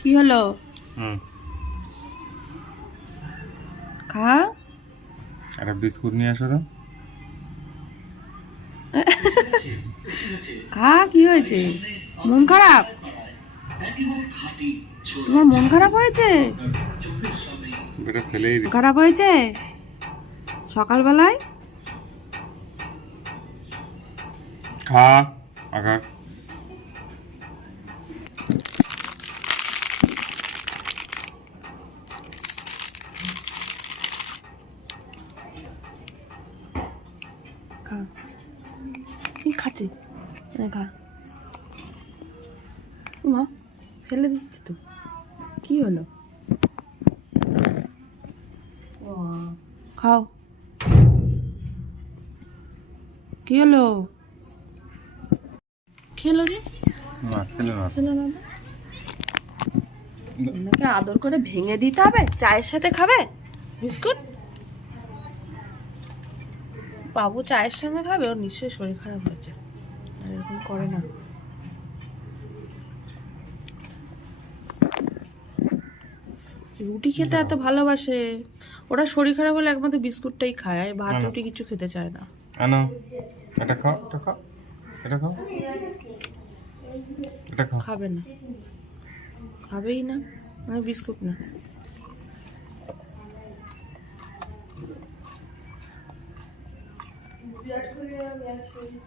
কি হলো? খা। একটা বিস্কুট নিয়ে আসো খা কি হয়েছে? মন খারাপ? তোমার মন খারাপ হয়েছে? খারাপ হয়েছে? সকালবেলায়? খা আঘাত। খা কি খাচ্ছি খা মা ফেলে দিচ্ছি তো কি হলো খাও কি হলো খেলো যে আদর করে ভেঙে দিতে হবে চায়ের সাথে খাবে বিস্কুট বাবু চায়ের সঙ্গে খাবে ওর নিশ্চয়ই শরীর খারাপ হয়েছে। আর এরকম করে না। রুটি খেতে এত ভালোবাসে। ওরা শরীর খারাপ হলে একমাত্র বিস্কুটটাই খায় আর ভাত। রুটি কিছু খেতে চায় না। আনো এটা খাও এটা খাও এটা খাও। এটা খাও। খাবে না। খাবেই না মানে বিস্কুট না। Wielkie actually.